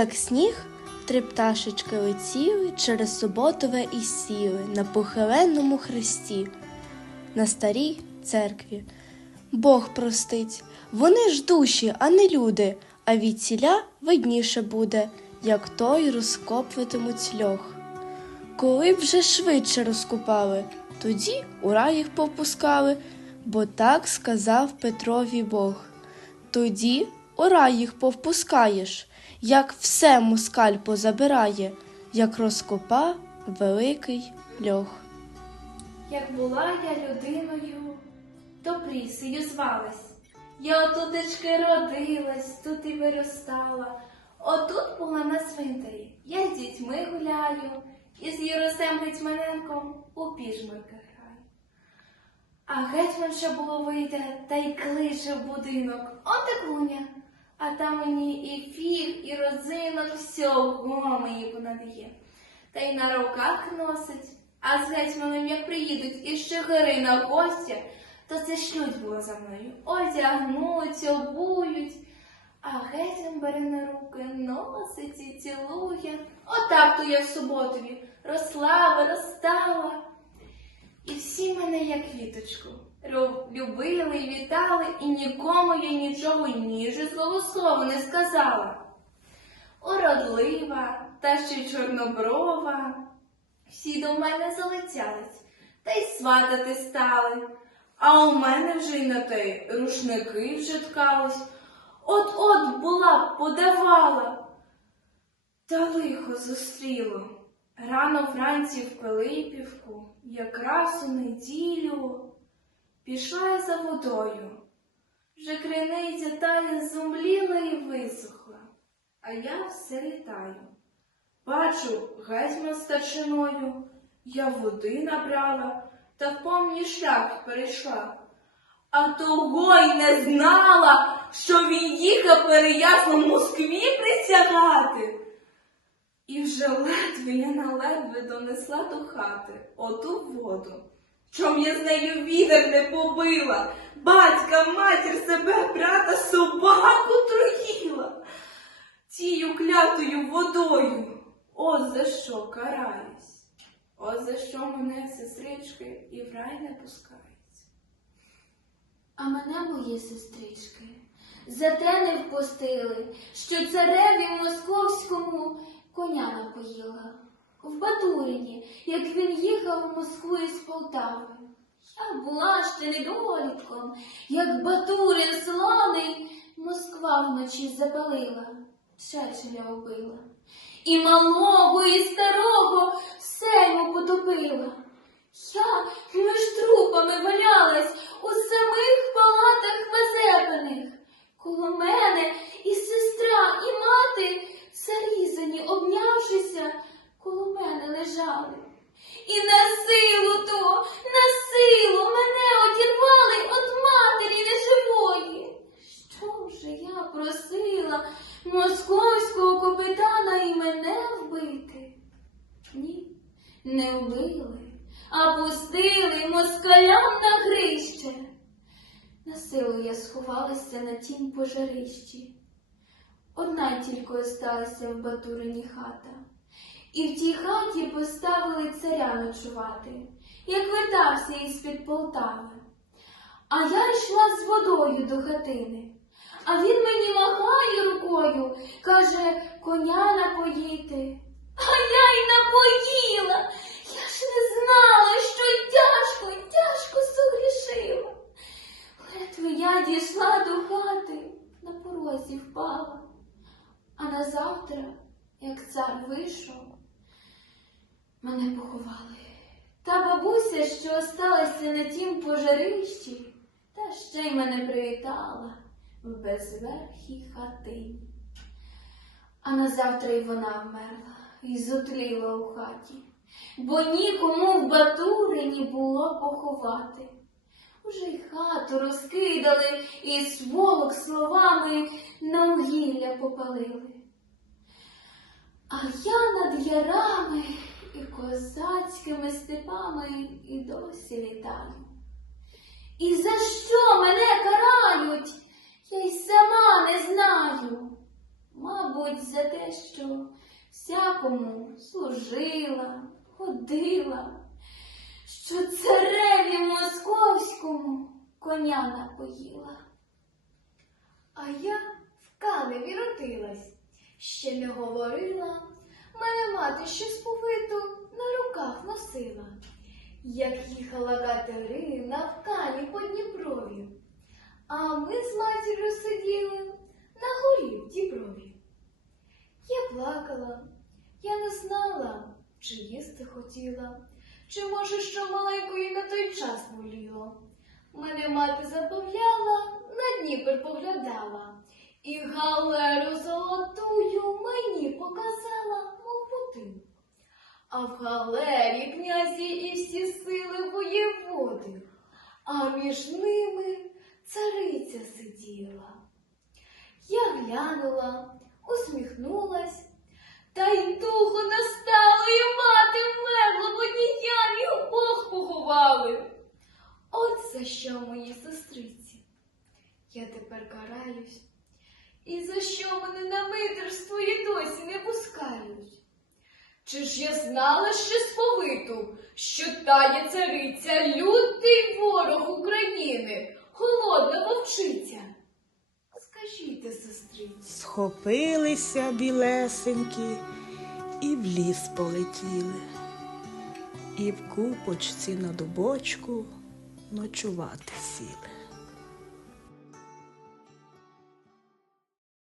Як сніг, три пташечки летіли через суботове і сіли на похиленому хресті, на старій церкві. Бог простить, вони ж душі, а не люди, а від ціля видніше буде, як той розкопуватимуть льох. Коли б вже швидше розкопали, тоді у рай їх попускали, бо так сказав Петрові Бог. Тоді у рай їх повпускаєш, як все москаль позабирає, як розкопа великий льох. Як була я людиною, то прісею звалась. Я отутечки родилась, тут і виростала. Отут була на цвинтарі. Я з дітьми гуляю, і з Єрусем Гетьманенком у піжмурки граю. А гетьман ще було вийде та й кличе в будинок. От і клуня. А там мені і фіг, і розинок, всього мені понадає. Та й на руках носить. А з гетьманом, як приїдуть із Чигири на гостя, то це шлють було за мною. Одягнуть, обують. А гетьман бере на руки, носить і цілує. Отак то я в суботові росла, виростала. І всі мене, як квіточку, ру- любили вітали, і нікому я нічого ніже злого слова не сказала. Уродлива та ще й чорноброва. Всі до мене залицялись, та й сватати стали. А у мене вже й на те рушники вже ткались. От-от була б подавала. Та лихо зустріло. Рано вранці в Пилипівку, якраз у неділю, пішла я за водою. Вже криниця тая зумліла і висохла, а я все літаю. Бачу, гетьман старшиною, я води набрала та в повні шлях перейшла. А того й не знала, що він їхав переясно Москві присягати. І вже ледве я на ледве донесла до хати оту воду. Чом я з нею відер не побила, батька, матір себе, брата, собаку труїла. Тію клятою водою. От за що караюсь. От за що мене сестрички і в рай не пускають. А мене, мої сестрички, за те не впустили, що цареві московському коня напоїла. В Батурині, як він їхав в Москву із Полтави. Я була ще недолітком, як Батурин славний, Москва вночі запалила, Чечеля убила. І малого, і старого все йому потопила. Я між трупами валялась у самих палатах Мазепиних. Коло мене і сестра, і мати, зарізані, обнявшися, коло мене лежали. І на силу то, на силу мене одірвали від матері неживої. Що вже я просила московського капітана і мене вбити? Ні, не а пустили москалям на грище. На силу я сховалася на тім пожарищі. Одна тільки осталася в Батурині хата. І в тій хаті поставили царя ночувати, як вертався із-під Полтави. А я йшла з водою до хатини. А він мені махає рукою, каже, коня напоїти. А я й напоїла. Знала, що тяжко, тяжко согрішила. Ледве я дійшла до хати, на порозі впала. А на завтра, як цар вийшов, мене поховали. Та бабуся, що осталася на тім пожарищі, та ще й мене привітала в безверхій хатині. А на завтра й вона вмерла і зотліла у хаті, бо нікому в Батурині було поховати. Уже й хату розкидали і сволок словами на угілля попалили. А я над ярами і козацькими степами і досі літаю. І за що мене карають? Я й сама не знаю. Мабуть, за те, що всякому служила, ходила, що цареві московському коня напоїла. А я в каневі родилась, ще не говорила. Мене мати ще сповиту на руках носила. Як їхала Катерина в кані по Дніпрові, а ми з матір'ю сиділи на горі в Діброві. Я плакала, я не знала, чи їсти хотіла, чи може що маленької на той час боліло. Мене мати забавляла, на Дніпр поглядала, і галеру золотую мені показала, мов путин. А в галері князі і всі сили воєводи, а між ними цариця сиділа. Я глянула, усміхнулась, та й духу не стало, і мати вмерла, бо дітям і Бог поховали. От за що мої сестриці. Я тепер караюсь. І за що мене на митерство і досі не пускають? Чи ж я знала ще сповиту, що тая цариця лютий ворог України, голодна вовчиця? Скажіть, сестриці. Схопилися білесенькі і в ліс полетіли, і в купочці на дубочку ночувати сіли.